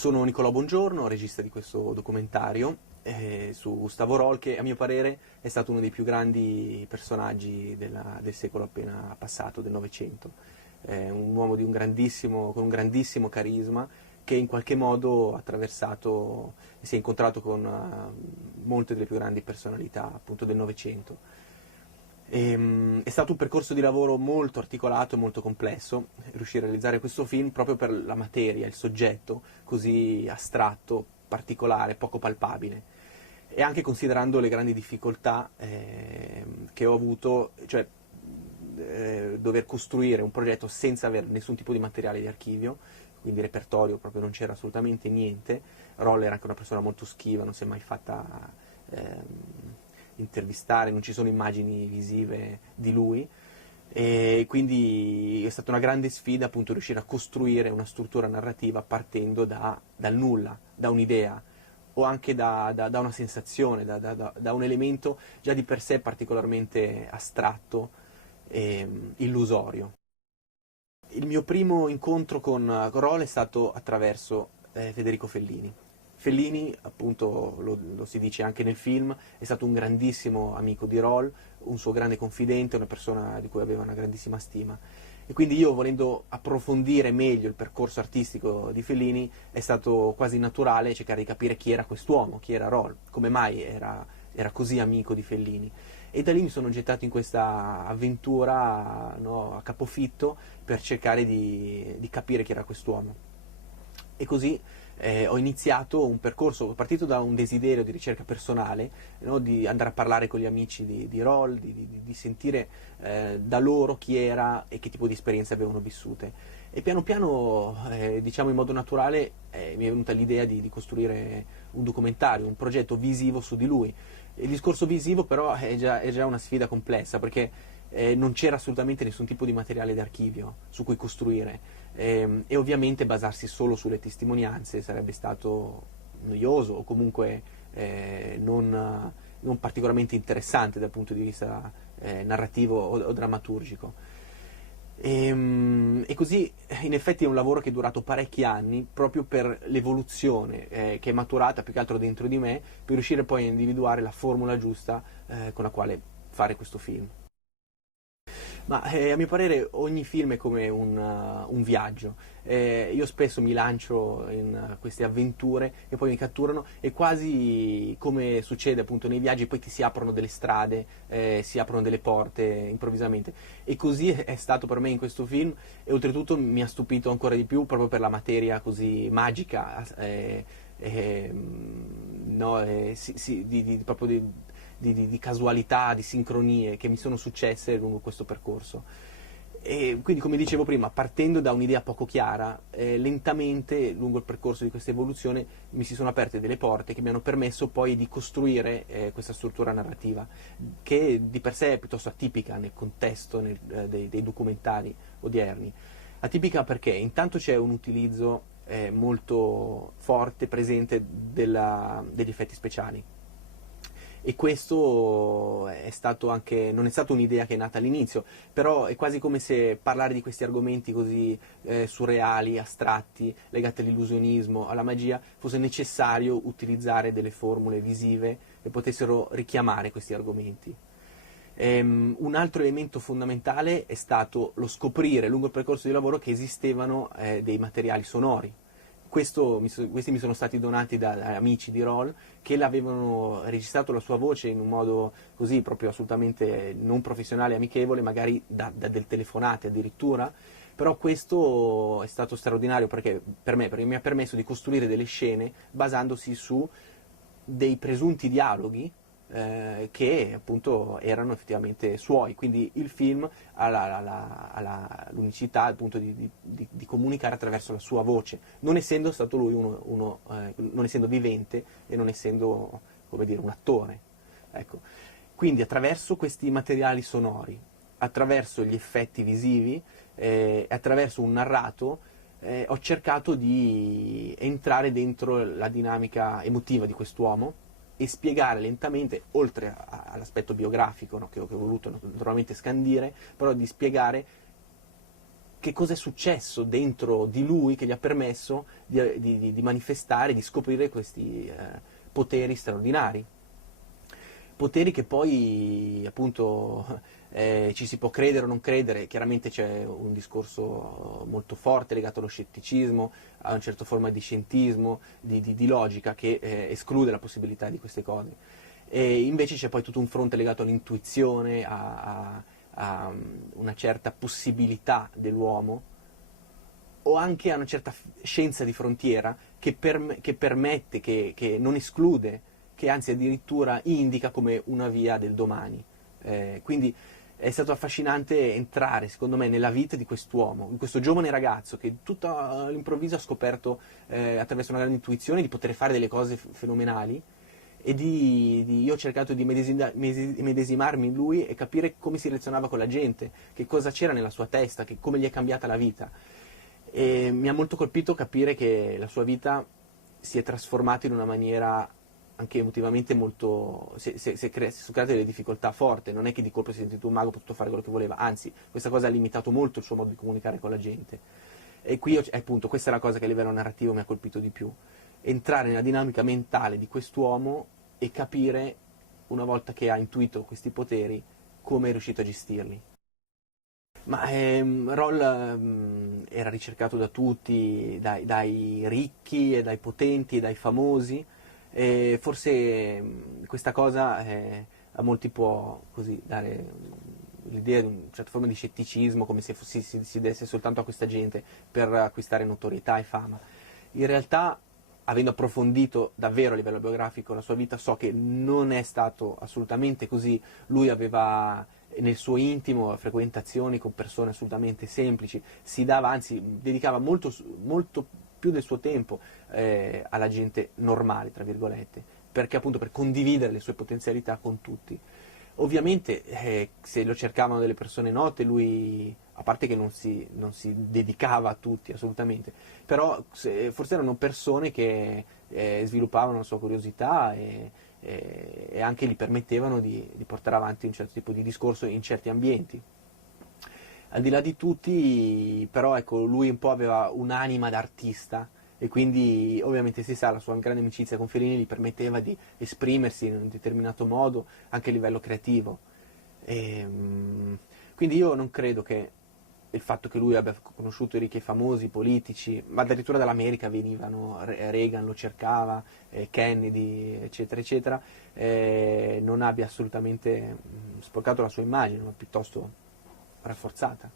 Sono Nicolò Bongiorno, regista di questo documentario su Gustavo Roll, che a mio parere è stato uno dei più grandi personaggi del secolo appena passato, del Novecento. Un uomo con un grandissimo carisma, che in qualche modo ha attraversato e si è incontrato con molte delle più grandi personalità appunto del Novecento. È stato un percorso di lavoro molto articolato e molto complesso riuscire a realizzare questo film proprio per la materia, il soggetto così astratto, particolare, poco palpabile, e anche considerando le grandi difficoltà che ho avuto, cioè dover costruire un progetto senza avere nessun tipo di materiale di archivio, quindi repertorio proprio non c'era assolutamente niente. Roll era anche una persona molto schiva, non si è mai fatta intervistare, non ci sono immagini visive di lui, e quindi è stata una grande sfida appunto riuscire a costruire una struttura narrativa partendo dal nulla, da un'idea o anche da una sensazione, da un elemento già di per sé particolarmente astratto e illusorio. Il mio primo incontro con Roll è stato attraverso Federico Fellini. Fellini, appunto, lo si dice anche nel film, è stato un grandissimo amico di Roll, un suo grande confidente, una persona di cui aveva una grandissima stima. E quindi io, volendo approfondire meglio il percorso artistico di Fellini, è stato quasi naturale cercare di capire chi era quest'uomo, chi era Roll, come mai era così amico di Fellini. E da lì mi sono gettato in questa avventura, no, a capofitto, per cercare di capire chi era quest'uomo. E così ho iniziato un percorso partito da un desiderio di ricerca personale, no, di andare a parlare con gli amici di Roll, di sentire da loro chi era e che tipo di esperienze avevano vissute. E piano piano, diciamo in modo naturale, mi è venuta l'idea di costruire un documentario, un progetto visivo su di lui. Il discorso visivo però è già una sfida complessa, perché non c'era assolutamente nessun tipo di materiale d'archivio su cui costruire, e ovviamente basarsi solo sulle testimonianze sarebbe stato noioso o comunque non particolarmente interessante dal punto di vista narrativo o drammaturgico. E così in effetti è un lavoro che è durato parecchi anni proprio per l'evoluzione che è maturata più che altro dentro di me, per riuscire poi a individuare la formula giusta con la quale fare questo film. Ma a mio parere ogni film è come un viaggio. Io spesso mi lancio in queste avventure e poi mi catturano, e quasi come succede appunto nei viaggi poi ti si aprono delle strade, si aprono delle porte improvvisamente. E così è stato per me in questo film, e oltretutto mi ha stupito ancora di più proprio per la materia così magica, no, proprio di casualità, di sincronie che mi sono successe lungo questo percorso. E quindi, come dicevo prima, partendo da un'idea poco chiara, lentamente lungo il percorso di questa evoluzione mi si sono aperte delle porte che mi hanno permesso poi di costruire questa struttura narrativa, che di per sé è piuttosto atipica nel contesto dei documentari odierni. Atipica perché intanto c'è un utilizzo molto forte, presente degli effetti speciali. E questo è stato anche, non è stata un'idea che è nata all'inizio, però è quasi come se parlare di questi argomenti così surreali, astratti, legati all'illusionismo, alla magia, fosse necessario utilizzare delle formule visive che potessero richiamare questi argomenti. Un altro elemento fondamentale è stato lo scoprire lungo il percorso di lavoro che esistevano dei materiali sonori. Questi mi sono stati donati da amici di Roll, che l'avevano registrato la sua voce in un modo così proprio assolutamente non professionale e amichevole, magari da delle telefonate addirittura. Però questo è stato straordinario perché mi ha permesso di costruire delle scene basandosi su dei presunti dialoghi che appunto erano effettivamente suoi. Quindi il film ha l'unicità appunto di comunicare attraverso la sua voce, non essendo stato lui non essendo vivente e non essendo, come dire, un attore. Ecco. Quindi attraverso questi materiali sonori, attraverso gli effetti visivi, attraverso un narrato, ho cercato di entrare dentro la dinamica emotiva di quest'uomo e spiegare lentamente, oltre all'aspetto biografico, no, che ho voluto naturalmente scandire, però di spiegare che cosa è successo dentro di lui che gli ha permesso di manifestare, di scoprire questi poteri straordinari. Poteri che poi, appunto, ci si può credere o non credere. Chiaramente c'è un discorso molto forte legato allo scetticismo, a una certa forma di scientismo, di logica, che esclude la possibilità di queste cose. E invece c'è poi tutto un fronte legato all'intuizione, a una certa possibilità dell'uomo, o anche a una certa scienza di frontiera che permette, che non esclude, che anzi addirittura indica come una via del domani. Quindi è stato affascinante entrare, secondo me, nella vita di quest'uomo, di questo giovane ragazzo che tutto all'improvviso ha scoperto, attraverso una grande intuizione, di poter fare delle cose fenomenali, e io ho cercato di medesimarmi in lui e capire come si relazionava con la gente, che cosa c'era nella sua testa, come gli è cambiata la vita. E mi ha molto colpito capire che la sua vita si è trasformata in una maniera anche emotivamente molto... si sono create delle difficoltà forti. Non è che di colpo si è sentito un mago, ha potuto fare quello che voleva, anzi, questa cosa ha limitato molto il suo modo di comunicare con la gente. E qui, appunto, questa è la cosa che a livello narrativo mi ha colpito di più. Entrare nella dinamica mentale di quest'uomo e capire, una volta che ha intuito questi poteri, come è riuscito a gestirli. Ma Roll era ricercato da tutti, dai ricchi e dai potenti e dai famosi, e forse questa cosa a molti può così dare l'idea di una certa forma di scetticismo, come se si desse soltanto a questa gente per acquistare notorietà e fama. In realtà, avendo approfondito davvero a livello biografico la sua vita, so che non è stato assolutamente così. Lui aveva nel suo intimo frequentazioni con persone assolutamente semplici, si dava, anzi dedicava molto, molto più del suo tempo alla gente normale, tra virgolette, perché appunto per condividere le sue potenzialità con tutti. Ovviamente se lo cercavano delle persone note, lui, a parte che non si dedicava a tutti assolutamente, però forse erano persone che sviluppavano la sua curiosità e anche gli permettevano di portare avanti un certo tipo di discorso in certi ambienti. Al di là di tutti, però, ecco, lui un po' aveva un'anima d'artista, e quindi ovviamente si sa, la sua grande amicizia con Fellini gli permetteva di esprimersi in un determinato modo anche a livello creativo. Quindi io non credo che il fatto che lui abbia conosciuto i ricchi e famosi, politici, ma addirittura dall'America venivano, Reagan lo cercava, Kennedy, eccetera, eccetera, non abbia assolutamente sporcato la sua immagine, ma piuttosto rafforzata.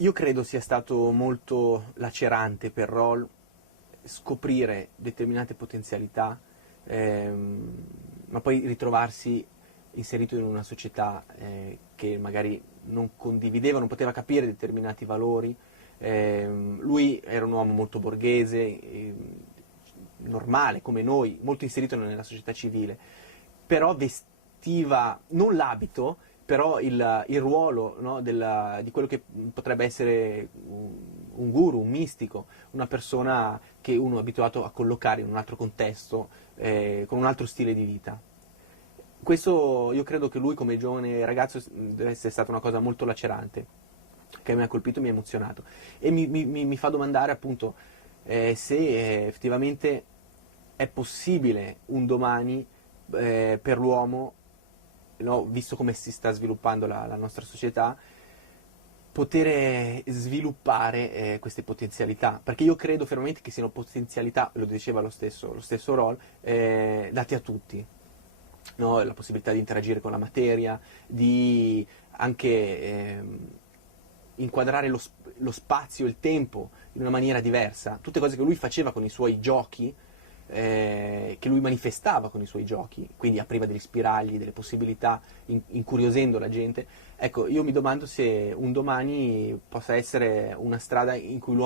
Io credo sia stato molto lacerante per Roll scoprire determinate potenzialità, ma poi ritrovarsi inserito in una società che magari non condivideva, non poteva capire determinati valori. Lui era un uomo molto borghese, normale come noi, molto inserito nella società civile, però vestiva non l'abito, però il ruolo, no, di quello che potrebbe essere un guru, un mistico, una persona che uno è abituato a collocare in un altro contesto, con un altro stile di vita. Questo io credo che lui come giovane ragazzo deve essere stata una cosa molto lacerante, che mi ha colpito e mi ha emozionato. E mi fa domandare appunto se effettivamente è possibile un domani per l'uomo, no, visto come si sta sviluppando la nostra società, poter sviluppare queste potenzialità, perché io credo fermamente che siano potenzialità, lo diceva lo stesso Roll, date a tutti, no? La possibilità di interagire con la materia, di anche inquadrare lo spazio e il tempo in una maniera diversa, tutte cose che lui faceva con i suoi giochi, che lui manifestava con i suoi giochi, quindi apriva degli spiragli, delle possibilità, incuriosendo la gente. Ecco, io mi domando se un domani possa essere una strada in cui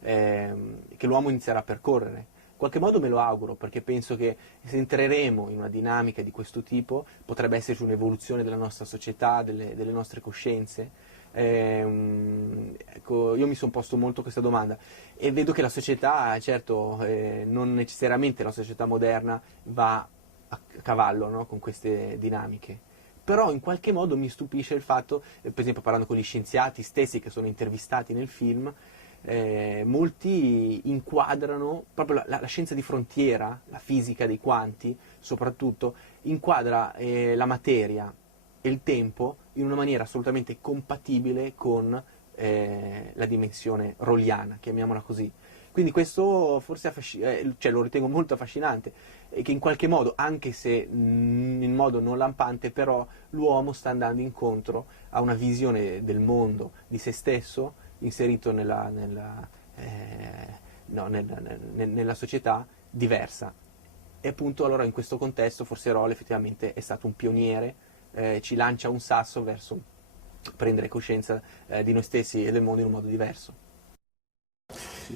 che l'uomo inizierà a percorrere. In qualche modo me lo auguro, perché penso che se entreremo in una dinamica di questo tipo potrebbe esserci un'evoluzione della nostra società, delle nostre coscienze. Ecco, io mi sono posto molto questa domanda e vedo che la società, certo, non necessariamente la società moderna va a cavallo, no, con queste dinamiche, però in qualche modo mi stupisce il fatto, per esempio parlando con gli scienziati stessi che sono intervistati nel film, molti inquadrano proprio la scienza di frontiera, la fisica dei quanti soprattutto, inquadra la materia e il tempo in una maniera assolutamente compatibile con la dimensione rolliana, chiamiamola così. Quindi questo forse cioè, lo ritengo molto affascinante, e che in qualche modo, anche se in modo non lampante, però l'uomo sta andando incontro a una visione del mondo, di se stesso, inserito nella società diversa. E appunto allora in questo contesto forse Roll effettivamente è stato un pioniere, ci lancia un sasso verso prendere coscienza di noi stessi e del mondo in un modo diverso.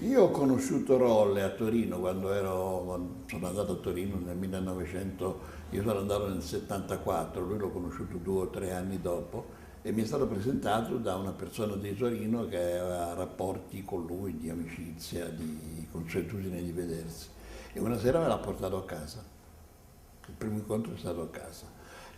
Io ho conosciuto Rolle a Torino sono andato a Torino nel 1900, io sono andato nel 74, lui l'ho conosciuto 2 o 3 anni dopo e mi è stato presentato da una persona di Torino che aveva rapporti con lui di amicizia, di consuetudine di vedersi. E una sera me l'ha portato a casa, il primo incontro è stato a casa.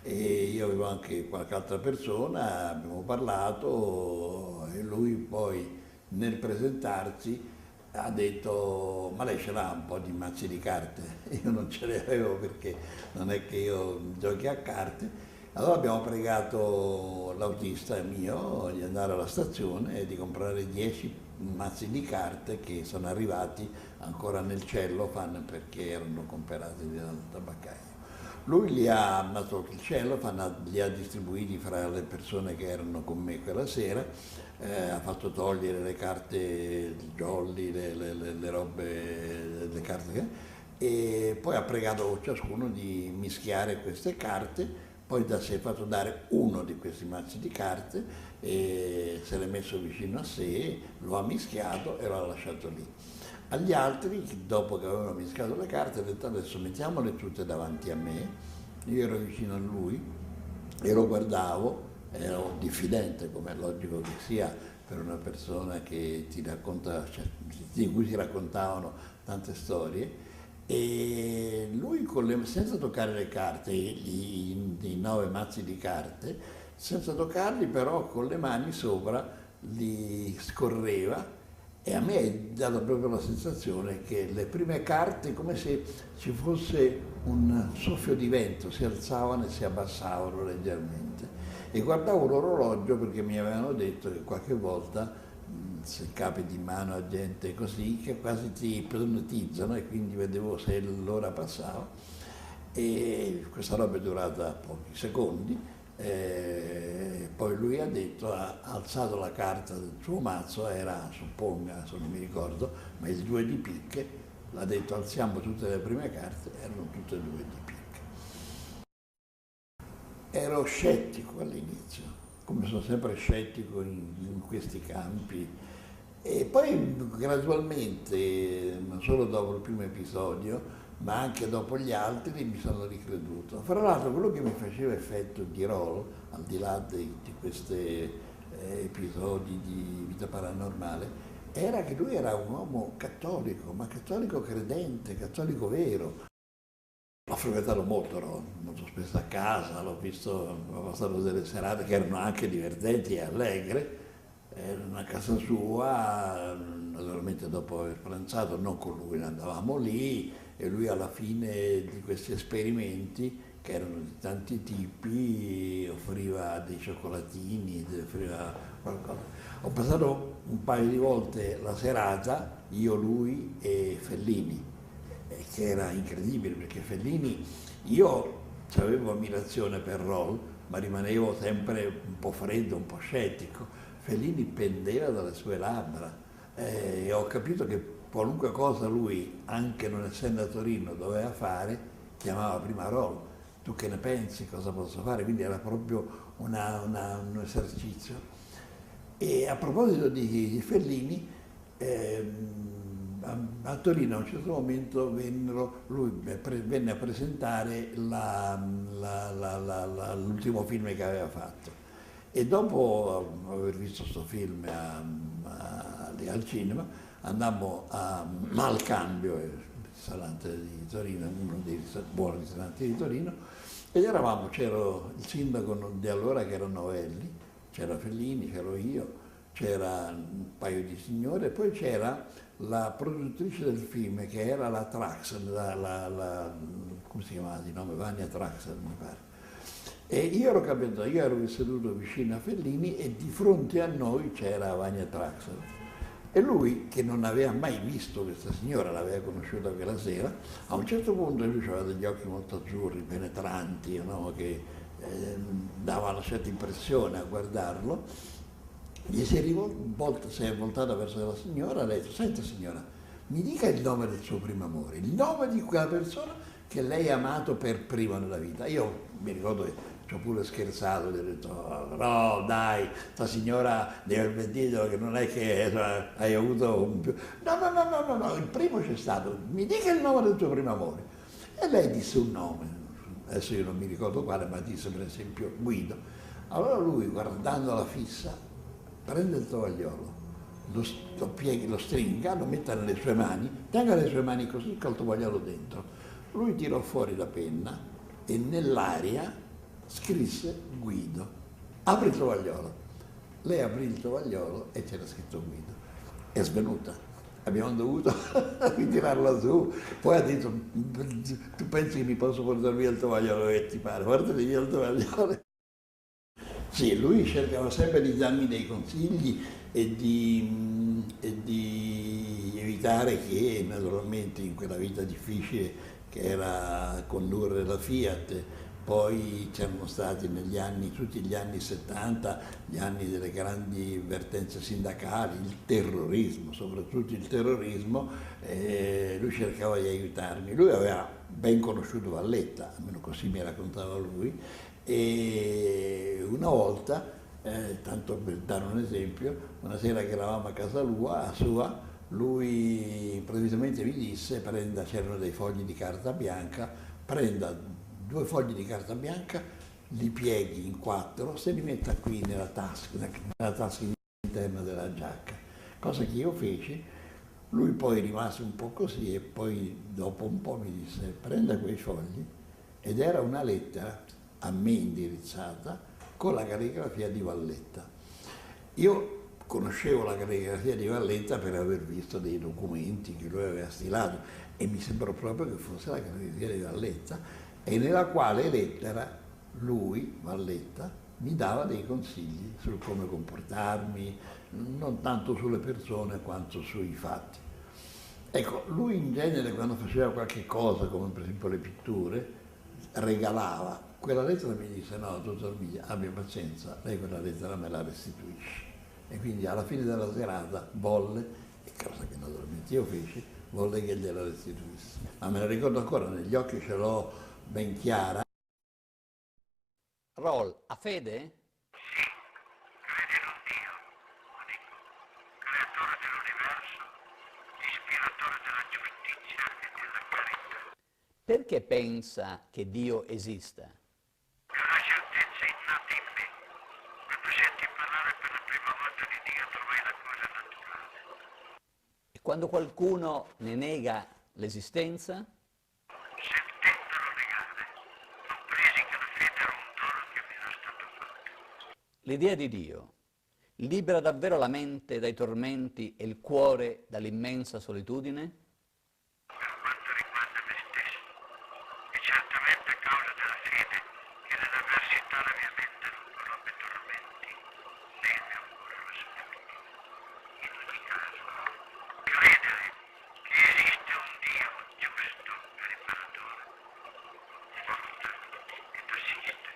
E io avevo anche qualche altra persona, abbiamo parlato e lui poi nel presentarsi ha detto ma lei ce l'ha un po' di mazzi di carte? Io non ce le avevo perché non è che io giochi a carte. Allora abbiamo pregato l'autista mio di andare alla stazione e di comprare 10 mazzi di carte che sono arrivati ancora nel cellophane perché erano comprati dal tabaccaio. Lui li ha dato il cellophane, li ha distribuiti fra le persone che erano con me quella sera, ha fatto togliere le carte jolly, le robe, le carte, e poi ha pregato ciascuno di mischiare queste carte, poi si è fatto dare uno di questi mazzi di carte e se l'è messo vicino a sé, lo ha mischiato e lo ha lasciato lì. Agli altri, dopo che avevano mischiato le carte, ha detto adesso mettiamole tutte davanti a me. Io ero vicino a lui e lo guardavo, ero diffidente, come è logico che sia per una persona che ti racconta, cioè, di cui si raccontavano tante storie. E lui senza toccare le carte, i 9 mazzi di carte, senza toccarli però con le mani sopra li scorreva. E a me è data proprio la sensazione che le prime carte, come se ci fosse un soffio di vento, si alzavano e si abbassavano leggermente. E guardavo l'orologio perché mi avevano detto che qualche volta, se capiti in mano a gente così, che quasi ti ipnotizzano e quindi vedevo se l'ora passava. E questa roba è durata pochi secondi. Poi lui ha detto, ha alzato la carta del suo mazzo, era, supponga, se non mi ricordo, ma il 2 di picche, l'ha detto alziamo tutte le prime carte, erano tutte 2 di picche. Ero scettico all'inizio, come sono sempre scettico in questi campi, e poi gradualmente, non solo dopo il primo episodio, ma anche dopo gli altri mi sono ricreduto. Fra l'altro quello che mi faceva effetto di Roll, al di là di questi episodi di vita paranormale, era che lui era un uomo cattolico, ma cattolico credente, cattolico vero. L'ho frequentato molto, ero molto spesso a casa, l'ho visto, ho passato delle serate che erano anche divertenti e allegre, ero a casa sua, naturalmente dopo aver pranzato, non con lui, andavamo lì, e lui alla fine di questi esperimenti, che erano di tanti tipi, offriva dei cioccolatini, offriva qualcosa. Ho passato un paio di volte la serata, io, lui e Fellini, che era incredibile perché Fellini, io avevo ammirazione per Roll, ma rimanevo sempre un po' freddo, un po' scettico. Fellini pendeva dalle sue labbra e ho capito che qualunque cosa lui, anche non essendo a Torino, doveva fare, chiamava prima Roll. Tu che ne pensi? Cosa posso fare? Quindi era proprio un esercizio. E a proposito di Fellini, a Torino a un certo momento lui venne a presentare l'ultimo film che aveva fatto. E dopo aver visto questo film al cinema, andammo al Cambio, il ristorante di Torino, uno dei buoni ristoranti di Torino, Ed eravamo, c'era il sindaco di allora che era Novelli, c'era Fellini, c'ero io, c'era un paio di signore, e poi c'era la produttrice del film che era la Traxel, come si chiamava di nome? Vania Traxel mi pare. E io ero capitato, io ero seduto vicino a Fellini e di fronte a noi c'era Vania Traxel. E lui, che non aveva mai visto questa signora, l'aveva conosciuta quella sera, a un certo punto lui aveva degli occhi molto azzurri, penetranti, no? Che dava una certa impressione a guardarlo. Gli si è voltata verso la signora e ha detto: senta signora, mi dica il nome del suo primo amore, il nome di quella persona che lei ha amato per prima nella vita. Io mi ricordo che ci ho pure scherzato, gli ho detto: no dai, sta signora deve dirlo che non è che hai avuto un più... No, il primo c'è stato, mi dica il nome del suo primo amore. E lei disse un nome, adesso io non mi ricordo quale, ma disse per esempio Guido. Allora lui, guardandola fissa, prende il tovagliolo, lo pieghi, lo stringa, lo metta nelle sue mani, tenga le sue mani così col tovagliolo dentro. Lui tirò fuori la penna e nell'aria scrisse Guido. Apri il tovagliolo. Lei aprì il tovagliolo e c'era scritto Guido. È svenuta. Abbiamo dovuto ritirarla su. Poi ha detto: tu pensi che mi posso portare via il tovagliolo che ti pare? Portati via il tovagliolo. Sì, lui cercava sempre di darmi dei consigli e di evitare che naturalmente in quella vita difficile che era condurre la Fiat, poi c'erano stati negli anni, tutti gli anni 70, gli anni delle grandi vertenze sindacali, il terrorismo, soprattutto il terrorismo, lui cercava di aiutarmi. Lui aveva ben conosciuto Valletta, almeno così mi raccontava lui, e una volta, tanto per dare un esempio, una sera che eravamo a casa sua, lui improvvisamente mi disse: c'erano dei fogli di carta bianca, prenda 2 fogli di carta bianca, li pieghi in 4, se li metta qui nella tasca interna della giacca. Cosa che io feci. Lui poi rimase un po' così e poi dopo un po' mi disse: prenda quei fogli, ed era una lettera a me indirizzata con la calligrafia di Valletta. Io conoscevo la calligrafia di Valletta per aver visto dei documenti che lui aveva stilato e mi sembrò proprio che fosse la calligrafia di Valletta, e nella quale lettera lui, Valletta, mi dava dei consigli su come comportarmi, non tanto sulle persone quanto sui fatti. Ecco, lui in genere quando faceva qualche cosa, come per esempio le pitture, regalava. Quella lettera mi disse: no, dottor Miglia, abbia pazienza, lei quella lettera me la restituisce. E quindi alla fine della serata volle, e cosa che naturalmente io feci, volle che gliela restituissi. Ma me la ricordo ancora, negli occhi ce l'ho ben chiara. Roll, ha fede? Sì, crede in un Dio, unico, creatore dell'universo, ispiratore della giustizia e della carità. Perché pensa che Dio esista? È una certezza innata in me. Quando senti parlare per la prima volta di Dio trovai la cosa naturale. E quando qualcuno ne nega l'esistenza? Sentendolo negare, compresi che la fede era un dono che mi era stato fatto. L'idea di Dio libera davvero la mente dai tormenti e il cuore dall'immensa solitudine? Per quanto riguarda me stesso, è certamente a causa della fede che nell'avversità la mia mente non conobbe tormenti, né ne auguro la solitudine. In ogni caso, credere che esiste un Dio giusto e riparatore, porta ed assiste.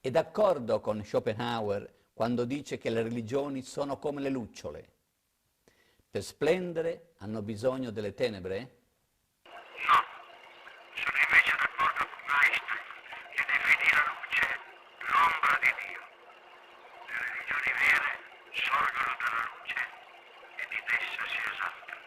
È d'accordo con Schopenhauer quando dice che le religioni sono come le lucciole. Per splendere hanno bisogno delle tenebre? No, sono invece d'accordo con Einstein che definì la luce l'ombra di Dio. Le religioni vere sorgono dalla luce e in essa si esaltano.